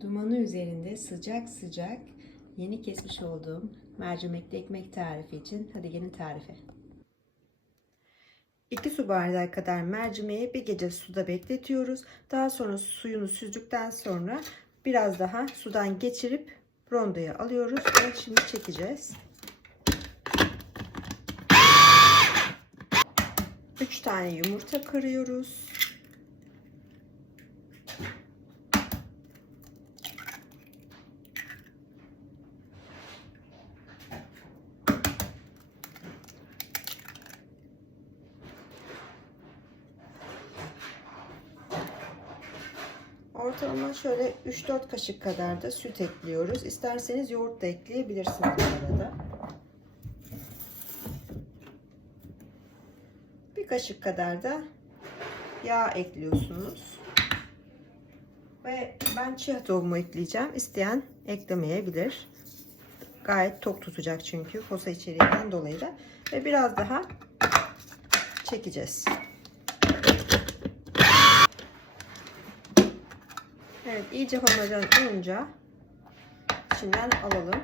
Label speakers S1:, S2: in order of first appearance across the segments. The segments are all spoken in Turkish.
S1: Dumanı üzerinde sıcak sıcak yeni kesmiş olduğum mercimekli ekmek tarifi için hadi gelin tarife. 2 su bardağı kadar mercimeği bir gece suda bekletiyoruz. Daha sonra suyunu süzdükten sonra biraz daha sudan geçirip rondoya alıyoruz ve şimdi çekeceğiz. 3 tane yumurta kırıyoruz. Ortalama şöyle 3-4 kaşık kadar da süt ekliyoruz. İsterseniz yoğurt da ekleyebilirsiniz bu arada. Bir kaşık kadar da yağ ekliyorsunuz. Ve ben chia tohumu ekleyeceğim. İsteyen eklemeyebilir. Gayet tok tutacak çünkü posa içeriğinden dolayı da. Ve biraz daha çekeceğiz. Evet iyice homojen olunca içinden alalım.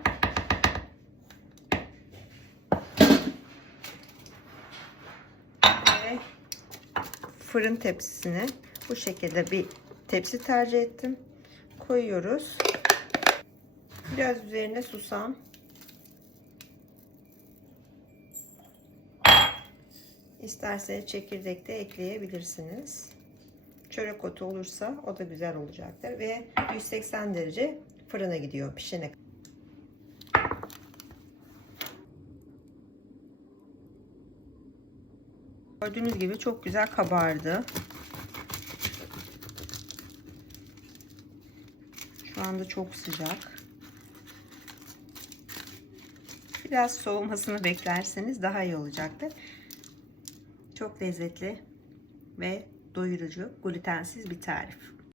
S1: Ve fırın tepsisine bu şekilde bir tepsi tercih ettim. Koyuyoruz. Biraz üzerine susam. İsterseniz çekirdek de ekleyebilirsiniz. Çörek otu olursa o da güzel olacaktır. Ve 180 derece fırına gidiyor pişene Gördüğünüz gibi çok güzel kabardı. Şu anda çok sıcak. Biraz soğumasını beklerseniz daha iyi olacaktır. Çok lezzetli ve doyurucu, glutensiz bir tarif.